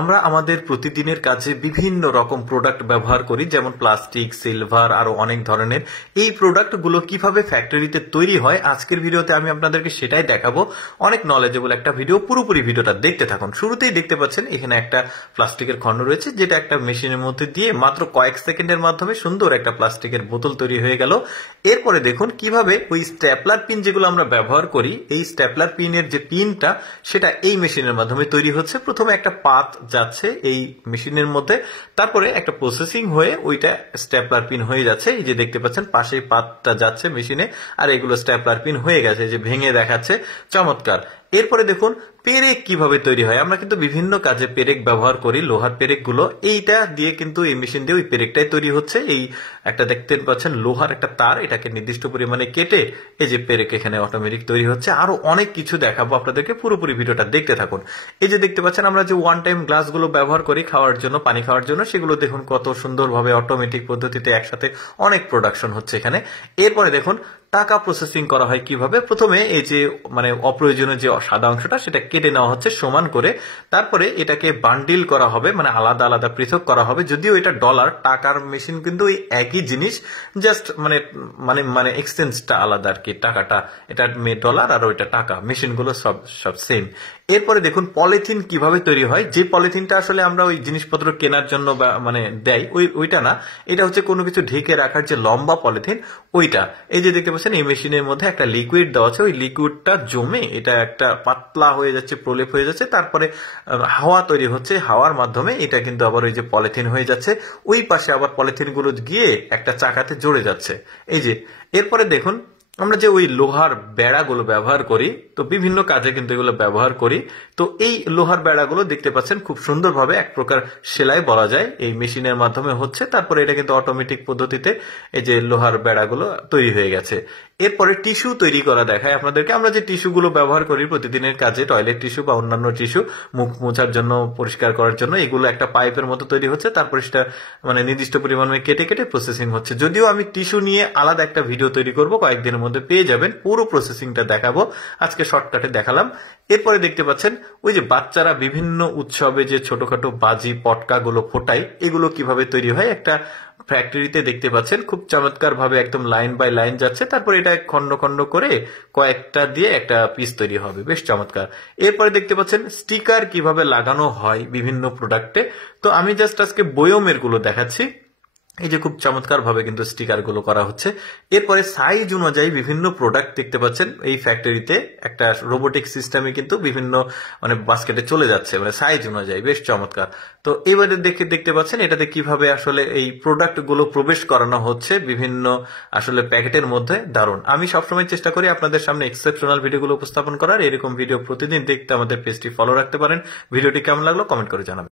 আমরা আমাদের প্রতিদিনের কাজে বিভিন্ন রকম প্রোডাক্ট ব্যবহার করি, যেমন প্লাস্টিক, সিলভার, আরো অনেক ধরনের। এই প্রোডাক্টগুলো কিভাবে ফ্যাক্টরিতে তৈরি হয় আজকের ভিডিওতে আমি আপনাদেরকে সেটাই দেখাবো। অনেক নলেজেবল একটা ভিডিও, পুরোপুরি ভিডিওটা দেখতে থাকুন। শুরুতেই দেখতে পাচ্ছেন এখানে একটা প্লাস্টিকের খণ্ড রয়েছে, যেটা একটা মেশিনের মধ্যে দিয়ে মাত্র কয়েক সেকেন্ডের মাধ্যমে সুন্দর একটা প্লাস্টিকের বোতল তৈরি হয়ে গেল। এরপরে দেখুন কিভাবে ওই স্ট্যাপলার পিন যেগুলো আমরা ব্যবহার করি, এই স্ট্যাপলার পিনের যে পিনটা সেটা এই মেশিনের মাধ্যমে তৈরি হচ্ছে। প্রথমে একটা পাত যাচ্ছে এই মেশিনের মধ্যে, তারপরে একটা প্রসেসিং হয়ে ওইটা স্ট্যাপলার পিন হয়ে যাচ্ছে। এই যে দেখতে পাচ্ছেন পাশেই পাতটা যাচ্ছে মেশিনে, আর এগুলো স্ট্যাপলার পিন হয়ে গেছে, যে ভেঙে দেখাচ্ছে, চমৎকার। এরপরে দেখুন পেরেক কিভাবে তৈরি হয়। আমরা কিন্তু বিভিন্ন কাজে পেরেক ব্যবহার করি, লোহার পেরেক গুলো। এইটা দিয়ে কিন্তু এই মেশিন দিয়ে ওই পেরেকটাই তৈরি হচ্ছে। এই একটা দেখতে পাচ্ছেন লোহার একটা তার, এটাকে নির্দিষ্ট পরিমাণে কেটে এই যে পেরেক এখানে অটোমেটিক তৈরি হচ্ছে। আরো অনেক কিছু দেখাবো আপনাদেরকে, পুরোপুরি ভিডিওটা দেখতে থাকুন। এই যে দেখতে পাচ্ছেন আমরা যে ওয়ান টাইম গ্লাস গুলো ব্যবহার করি খাওয়ার জন্য, পানি খাওয়ার জন্য, সেগুলো দেখুন কত সুন্দরভাবে অটোমেটিক পদ্ধতিতে একসাথে অনেক প্রোডাকশন হচ্ছে এখানে। এরপরে দেখুন টাকা প্রসেসিং করা হয় কিভাবে। প্রথমে এই যে অপ্রয়োজনীয় যে সাদা অংশটা সেটা কেটে নেওয়া হচ্ছে সমান করে, তারপরে এটাকে বান্ডিল করা হবে, আলাদা আলাদা পৃথক করা হবে। যদিও এটা ডলার, টাকার মেশিন কিন্তু এই একই জিনিস, জাস্ট এক্সচেঞ্জটা আলাদা আর কি। টাকাটা এটা ডলার আর ওইটা টাকা, মেশিনগুলো সব সেম। এরপরে দেখুন পলিথিন কিভাবে তৈরি হয়। যে পলিথিনটা আসলে আমরা ওই জিনিসপত্র কেনার জন্য দেয়, ওইটা না, এটা হচ্ছে কোনো কিছু ঢেকে রাখার যে লম্বা পলিথিন, ওইটা। এই যে দেখতে পাচ্ছেন এই মেশিনের মধ্যে একটা লিকুইড দেওয়া আছে, ওই লিকুইডটা জমে এটা একটা পাতলা হয়ে যাচ্ছে, প্রলেপ হয়ে যাচ্ছে, তারপরে হাওয়া তৈরি হচ্ছে, হাওয়ার মাধ্যমে এটা কিন্তু আবার ওই যে পলিথিন হয়ে যাচ্ছে। ওই পাশে আবার পলিথিন গুলো গিয়ে একটা চাকাতে জড়ে যাচ্ছে। এই যে এরপরে দেখুন আমরা যে ওই লোহার বেড়াগুলো ব্যবহার করি, তো বিভিন্ন কাজে কিন্তু এগুলো ব্যবহার করি। তো এই লোহার বেড়াগুলো দেখতে পাচ্ছেন খুব সুন্দরভাবে এক প্রকার সেলাই বলা যায় এই মেশিনের মাধ্যমে হচ্ছে। তারপরে এটা কিন্তু অটোমেটিক পদ্ধতিতে এই যে লোহার বেড়াগুলো তৈরি হয়ে গেছে। এরপরে টিস্যু তৈরি করা দেখায় আপনাদেরকে। আমরা যে টিস্যুগুলো ব্যবহার করি প্রতিদিনের কাজে, টয়লেট টিস্যু বা অন্যান্য টিস্যু, মুখ মোছার জন্য, পরিষ্কার করার জন্য, এগুলো একটা পাইপের মতো তৈরি হচ্ছে। তারপরে সেটা নির্দিষ্ট পরিমাণে কেটে কেটে প্রসেসিং হচ্ছে। যদিও আমি টিস্যু নিয়ে আলাদা একটা ভিডিও তৈরি করব, কয়েকদিনের মধ্যে পেয়ে যাবেন, পুরো প্রসেসিংটা দেখাবো। আজকে শর্টকাটে দেখালাম। এরপরে দেখতে পাচ্ছেন ওই যে বাচ্চারা বিভিন্ন উৎসবে যে ছোটখাটো বাজি পটকা গুলো ফোটায়, এগুলো কিভাবে তৈরি হয় একটা ফ্যাক্টরিতে দেখতে পাচ্ছেন। খুব চমৎকার ভাবে একদম লাইন বাই লাইন যাচ্ছে, তারপর এটা খন্ড খন্ড করে কয়েকটা দিয়ে একটা পিস তৈরি হবে, বেশ চমৎকার। এরপরে দেখতে পাচ্ছেন স্টিকার কিভাবে লাগানো হয় বিভিন্ন প্রোডাক্টে। তো আমি জাস্ট আজকে বয়মের গুলো দেখাচ্ছি। এই যে খুব চমৎকার ভাবে কিন্তু স্টিকার গুলো করা হচ্ছে। এরপরে সাইজ অনুযায়ী বিভিন্ন প্রোডাক্ট দেখতে পাচ্ছেন এই ফ্যাক্টরিতে একটা রোবোটিক সিস্টেমে কিন্তু বিভিন্ন বাস্কেটে চলে যাচ্ছে, সাইজ অনুযায়ী, বেশ চমৎকার। তো এবারে দেখতে পাচ্ছেন এটাতে কিভাবে আসলে এই প্রোডাক্ট গুলো প্রবেশ করানো হচ্ছে বিভিন্ন আসলে প্যাকেটের মধ্যে। দারুণ। আমি সবসময় চেষ্টা করি আপনাদের সামনে এক্সেপশনাল ভিডিওগুলো উপস্থাপন করার। এরকম ভিডিও প্রতিদিন দেখতে আমাদের পেজটি ফলো রাখতে পারেন। ভিডিওটি কেমন লাগলো কমেন্ট করে জানাবেন।